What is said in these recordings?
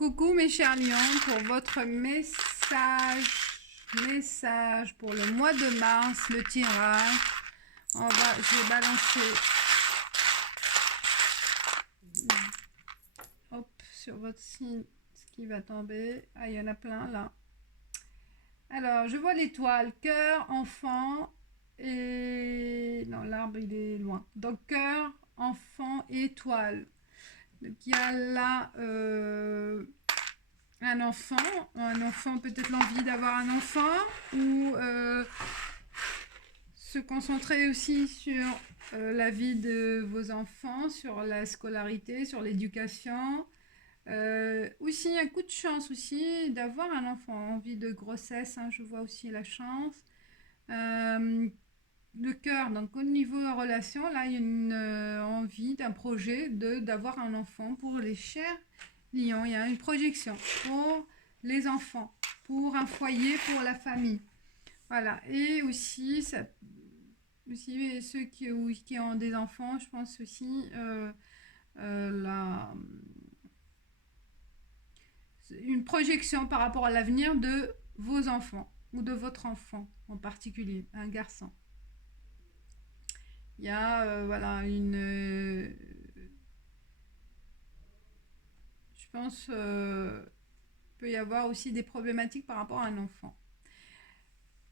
Coucou mes chers lions, pour votre message pour le mois de mars, le tirage. Je vais balancer sur votre signe ce qui va tomber. Ah, il y en a plein là. Alors, je vois l'étoile, cœur, enfant et... Non, l'arbre il est loin. Donc, cœur, enfant et étoile. Donc, il y a là un enfant, peut-être l'envie d'avoir un enfant ou se concentrer aussi sur la vie de vos enfants, sur la scolarité, sur l'éducation. Aussi un coup de chance aussi d'avoir un enfant, envie de grossesse, hein, je vois aussi la chance. Le cœur, donc au niveau relation, là il y a une envie d'un projet d'avoir un enfant pour les chers lions. Il y a une projection pour les enfants, pour un foyer, pour la famille. Voilà, et aussi, ceux qui ont des enfants, je pense aussi une projection par rapport à l'avenir de vos enfants ou de votre enfant en particulier, un garçon. Il y a voilà je pense peut y avoir aussi des problématiques par rapport à un enfant.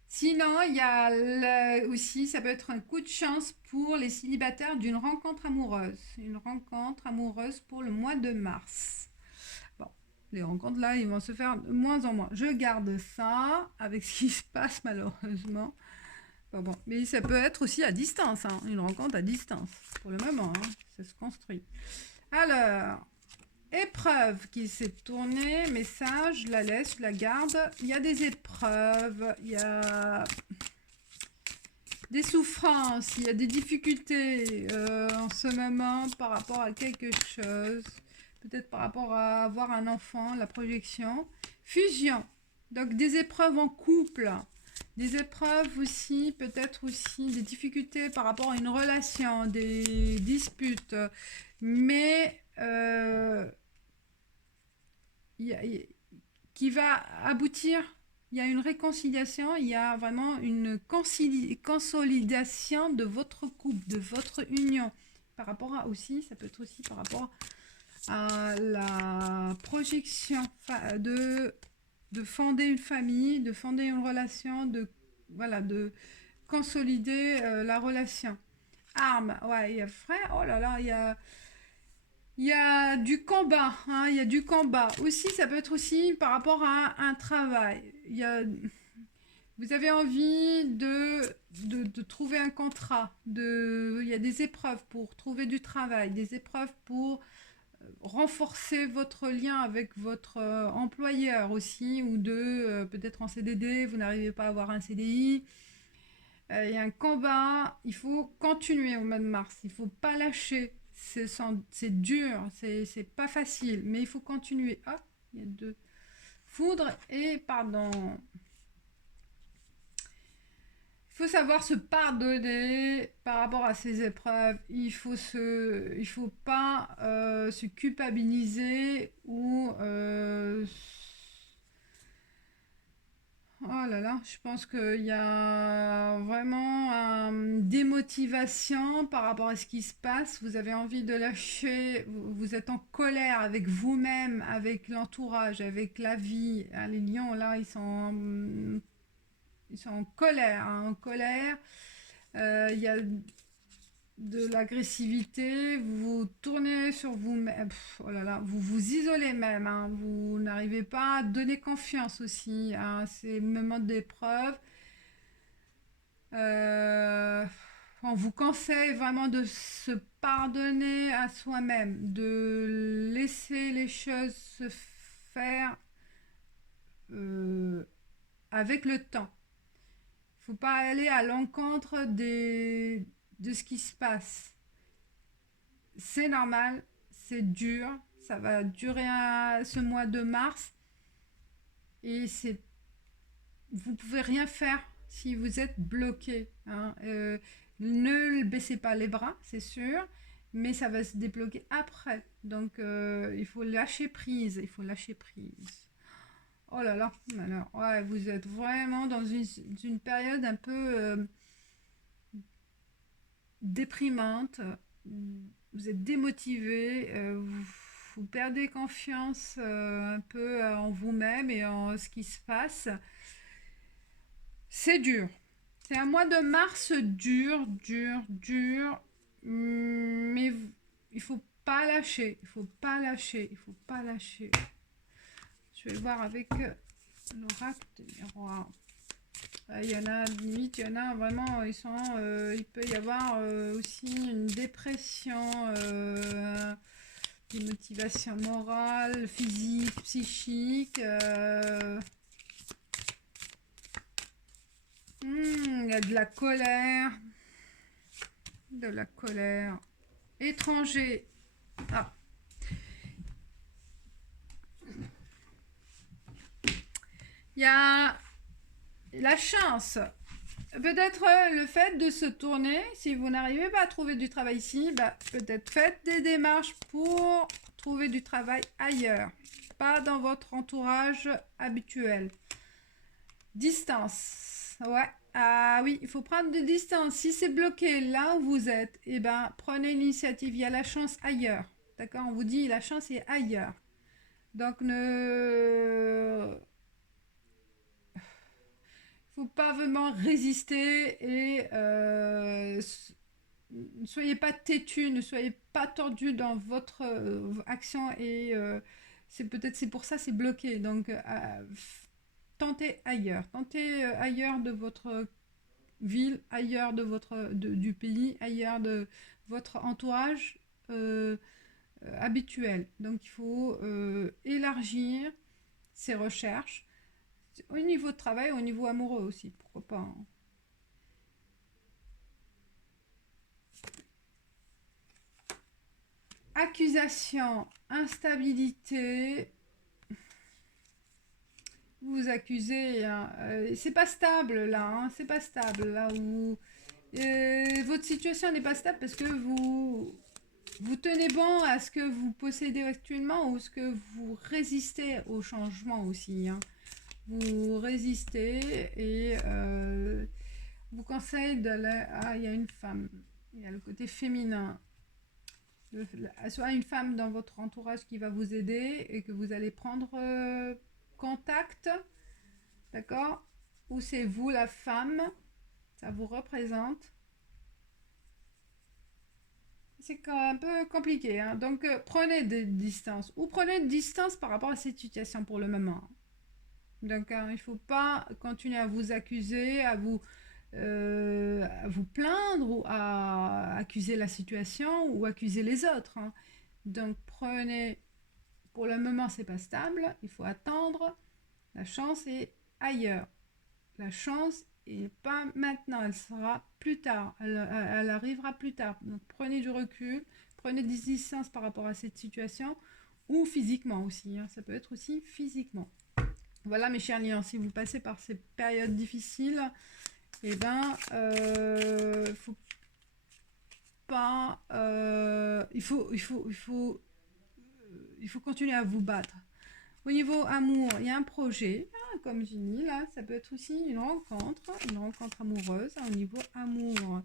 Sinon, il y a aussi, ça peut être un coup de chance pour les célibataires d'une rencontre amoureuse. Une rencontre amoureuse pour le mois de mars. Bon, les rencontres là, ils vont se faire de moins en moins. Je garde ça avec ce qui se passe malheureusement. Bon, mais ça peut être aussi à distance, hein, une rencontre à distance. Pour le moment, hein, ça se construit. Alors, épreuve qui s'est tournée, message, je la laisse, je la garde. Il y a des épreuves, il y a des souffrances, il y a des difficultés en ce moment par rapport à quelque chose. Peut-être par rapport à avoir un enfant, la projection. Fusion, donc des épreuves en couple. Des épreuves aussi, peut-être aussi des difficultés par rapport à une relation, des disputes. Mais qui va aboutir, il y a une réconciliation, il y a vraiment une consolidation de votre couple, de votre union. Par rapport à aussi, ça peut être aussi par rapport à la projection de fonder une famille, de fonder une relation, de consolider la relation. Arme, ouais, il y a frère, oh là là, il y a du combat, hein, il y a du combat. Aussi, ça peut être aussi par rapport à un travail. Vous avez envie de trouver un contrat. Il y a des épreuves pour trouver du travail, des épreuves pour renforcer votre lien avec votre employeur aussi, ou peut-être en CDD, vous n'arrivez pas à avoir un CDI. Il y a un combat, il faut continuer au mois de mars, il ne faut pas lâcher. C'est dur, c'est pas facile, mais il faut continuer. Ah, il y a deux. Foudre et pardon. Il faut savoir se pardonner par rapport à ces épreuves. Il faut pas se culpabiliser ou oh là là, je pense qu'il y a vraiment une démotivation par rapport à ce qui se passe. Vous avez envie de lâcher, vous êtes en colère avec vous-même, avec l'entourage, avec la vie. Les lions, là, ils sont en colère. Hein, en colère. Il y a de l'agressivité, vous vous tournez sur vous-même, oh là là, vous vous isolez même, hein, vous n'arrivez pas à donner confiance aussi à ces moments d'épreuve. On vous conseille vraiment de se pardonner à soi-même, de laisser les choses se faire avec le temps. Il ne faut pas aller à l'encontre de ce qui se passe. C'est normal, c'est dur, ça va durer ce mois de mars et vous pouvez rien faire si vous êtes bloqué. Hein. Ne baissez pas les bras, c'est sûr, mais ça va se débloquer après. Donc, il faut lâcher prise. Il faut lâcher prise. Oh là là, alors, ouais, vous êtes vraiment dans une période un peu déprimante. Vous êtes démotivé, vous perdez confiance un peu en vous-même et en ce qui se passe. C'est dur. C'est un mois de mars dur, dur, dur. Mais il faut pas lâcher. Il faut pas lâcher. Il faut pas lâcher. Je vais voir avec l'oracle de miroir. Il y en a limite, il y en a vraiment, il peut y avoir aussi une dépression, des motivations morales, physiques, psychiques. Il y a de la colère, de la colère. Étranger. Ah. Il y a la chance. Peut-être le fait de se tourner, si vous n'arrivez pas à trouver du travail ici, peut-être faites des démarches pour trouver du travail ailleurs, pas dans votre entourage habituel. Distance, ouais. Ah oui, il faut prendre des distances. Si c'est bloqué là où vous êtes, eh ben, prenez l'initiative. Il y a la chance ailleurs. D'accord? On vous dit la chance est ailleurs. Donc, ne faut pas vraiment résister et ne soyez pas têtu, ne soyez pas tordu dans votre action et c'est pour ça c'est bloqué. Donc tentez ailleurs, tentez ailleurs de votre ville, ailleurs du pays, ailleurs de votre entourage habituel. Donc il faut élargir ses recherches au niveau de travail, au niveau amoureux aussi, pourquoi pas. Hein. Accusation, instabilité, vous accusez, hein, c'est pas stable là, hein, c'est pas stable là où votre situation n'est pas stable parce que vous tenez bon à ce que vous possédez actuellement ou ce que vous résistez au changement aussi. Hein. Vous résistez et vous conseille d'aller. Ah, il y a une femme, il y a le côté féminin. Soit une femme dans votre entourage qui va vous aider et que vous allez prendre contact, d'accord? Ou c'est vous la femme, ça vous représente. C'est quand même un peu compliqué, hein? Donc prenez des distances ou prenez une distance par rapport à cette situation pour le moment. Donc il ne faut pas continuer à vous accuser, à vous plaindre ou à accuser la situation ou accuser les autres. Hein. Donc prenez, pour le moment c'est pas stable, il faut attendre, la chance est ailleurs. La chance n'est pas maintenant, elle sera plus tard, elle arrivera plus tard. Donc prenez du recul, prenez des distances par rapport à cette situation ou physiquement aussi, hein. Ça peut être aussi physiquement. Voilà mes chers liens, si vous passez par ces périodes difficiles, eh ben, faut pas, il faut continuer à vous battre. Au niveau amour, il y a un projet, comme j'ai dit là, ça peut être aussi une rencontre amoureuse. Au niveau amour,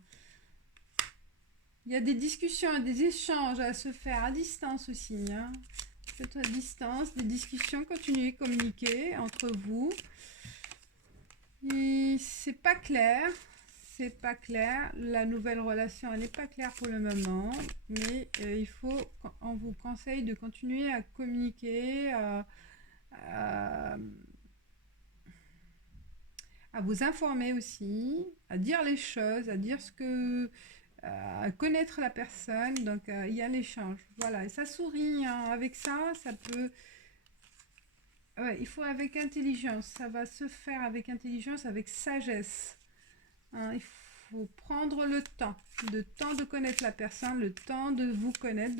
il y a des discussions, des échanges à se faire à distance aussi. Hein. Peut-être à distance, des discussions, continuer à communiquer entre vous. C'est pas clair, c'est pas clair. La nouvelle relation, elle n'est pas claire pour le moment, mais on vous conseille de continuer à communiquer, à vous informer aussi, à dire les choses, à dire à connaître la personne. Donc il y a l'échange. Voilà, et ça sourit. Hein. Avec ça, ça peut. Ouais, il faut avec intelligence. Ça va se faire avec intelligence, avec sagesse. Hein, il faut prendre le temps de connaître la personne, le temps de vous connaître,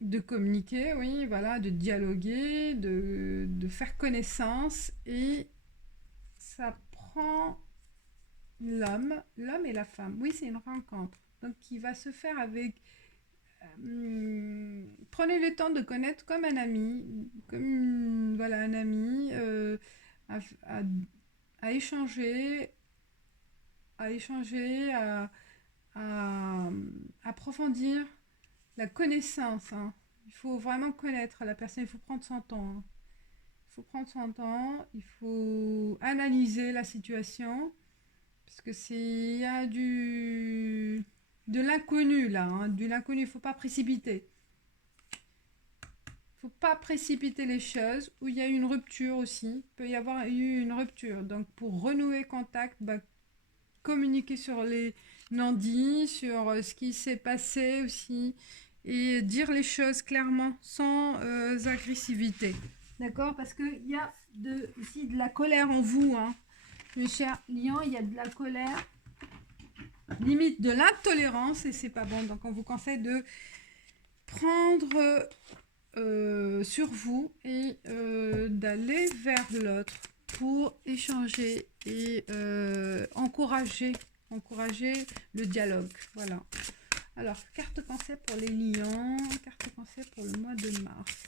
de communiquer, oui, voilà, de dialoguer, de faire connaissance et ça prend l'homme et la femme. Oui, c'est une rencontre. Donc, qui va se faire avec... prenez le temps de connaître comme un ami, comme voilà, un ami, à, à- à échanger, à approfondir la connaissance. Hein. Il faut vraiment connaître la personne, il faut prendre son temps. Hein. Il faut prendre son temps, il faut analyser la situation, parce que il y a de l'inconnu là, hein, de l'inconnu, il ne faut pas précipiter. Il ne faut pas précipiter les choses, où il y a eu une rupture aussi, il peut y avoir eu une rupture. Donc pour renouer contact, bah, communiquer sur les non-dits, sur ce qui s'est passé aussi, et dire les choses clairement, sans agressivité. D'accord? Parce qu'il y a aussi de la colère en vous, hein. Mes chers lions, il y a de la colère, limite de l'intolérance, et c'est pas bon. Donc on vous conseille de prendre sur vous et d'aller vers l'autre pour échanger et encourager le dialogue. Voilà. Alors, carte conseil pour les lions, carte conseil pour le mois de mars.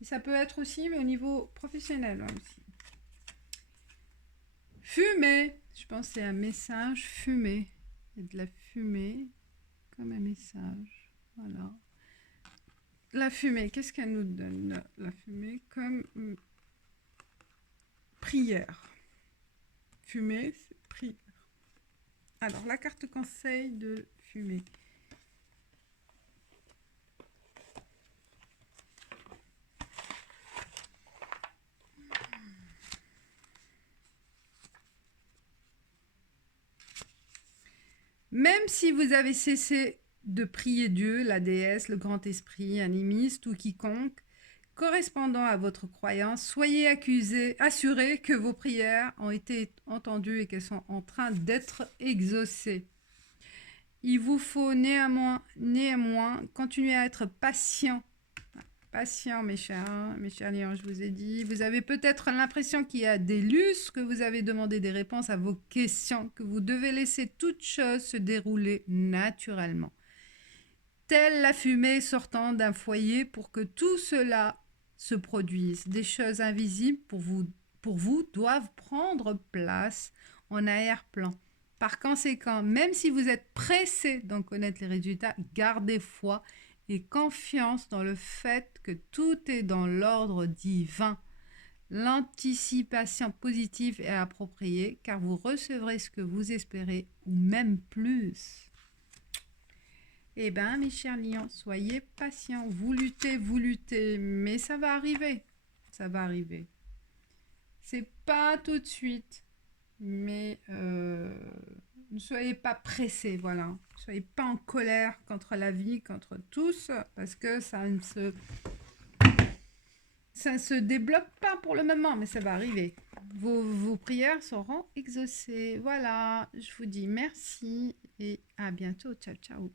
Et ça peut être aussi mais au niveau professionnel hein, aussi. Fumée. Je pense que c'est un message fumée. Il y a de la fumée comme un message. Voilà. La fumée, qu'est-ce qu'elle nous donne? La fumée comme prière. Fumée, c'est prière. Alors, la carte conseil de fumée. Même si vous avez cessé de prier Dieu, la déesse, le grand esprit, animiste ou quiconque, correspondant à votre croyance, soyez assurés que vos prières ont été entendues et qu'elles sont en train d'être exaucées. Il vous faut néanmoins continuer à être patient. Patient, mes chers lions, je vous ai dit. Vous avez peut-être l'impression qu'il y a des lustres, que vous avez demandé des réponses à vos questions, que vous devez laisser toute chose se dérouler naturellement. Telle la fumée sortant d'un foyer pour que tout cela se produise. Des choses invisibles pour vous doivent prendre place en arrière-plan. Par conséquent, même si vous êtes pressé d'en connaître les résultats, gardez foi et confiance dans le fait que tout est dans l'ordre divin. L'anticipation positive est appropriée car vous recevrez ce que vous espérez ou même plus. Eh bien, mes chers lions, soyez patients. Vous luttez, mais ça va arriver. Ça va arriver. C'est pas tout de suite, mais ne soyez pas pressés, voilà. Ne soyez pas en colère contre la vie, contre tous, parce que ça ne se débloque pas pour le moment, mais ça va arriver. Vos prières seront exaucées. Voilà, je vous dis merci et à bientôt. Ciao, ciao.